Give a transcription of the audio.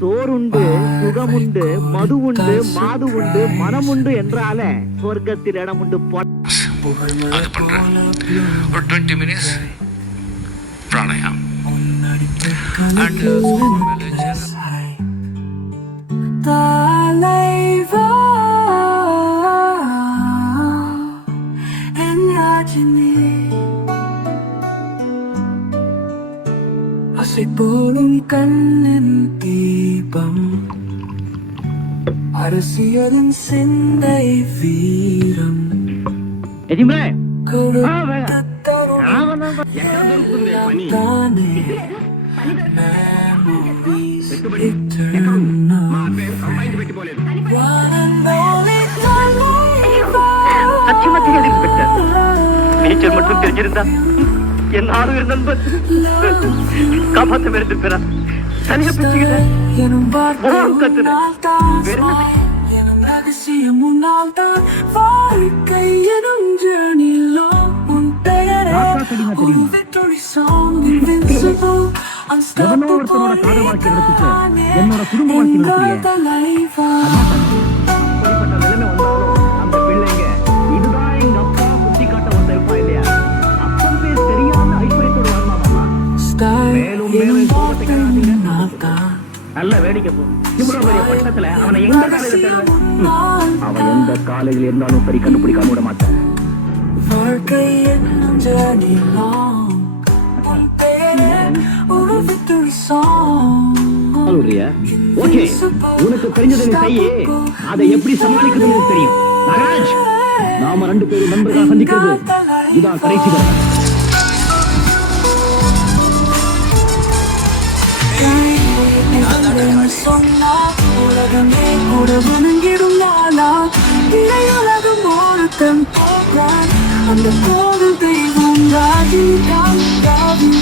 சோறுண்டு சுகம் உண்டு மது உண்டு மாது உண்டு மனம் உண்டு என்றால சொர்க்கத்தில் இடம் உண்டு மினிட்ஸ் பிராணயம். அண்ட் അരസിപ്പോലും കണ്ണൻ ദീപം அரசியலின் சிந்தை வீரம் அச்சுமத்தியதில் பெற்ற நீச்சல் மட்டும் தெரிஞ்சிருந்தா என் ஆறு நண்பர் காப்பாற்ற இருந்திருக்கிறார் தனியா பிச்சுக்கிட்டேன் எனும் வார்த்தை ஓ, கத்துன. உன்னால் தான் வாழ்க்கை எனும் ஜேர்னிலோ உன் பெயரே என்னோட குடும்ப வாழ்க்கை நல்ல வேடிக்கை போ. இவ்வளவு பெரிய பட்டத்துல அவனை காலையில தேடுவேன் அவன் எந்த காலையில் இருந்தாலும் சரி கண்டுபிடிக்காம விட மாட்டேன். ஓகே. உனக்கு தெரிஞ்சதை செய்யி. அதை எப்படி சமாளிக்கணும்னு எனக்கு தெரியும் நாம ரெண்டு பேரும் நண்பர்களா சந்திக்கிறது. இதான் கடைசி சொன்னா உலகமே கூட வணங்கிடும் நாளா இடையுலகம் ஒருத்தன் போகிறான் அந்த போதும் தெய்வம் ராஜி ராஜி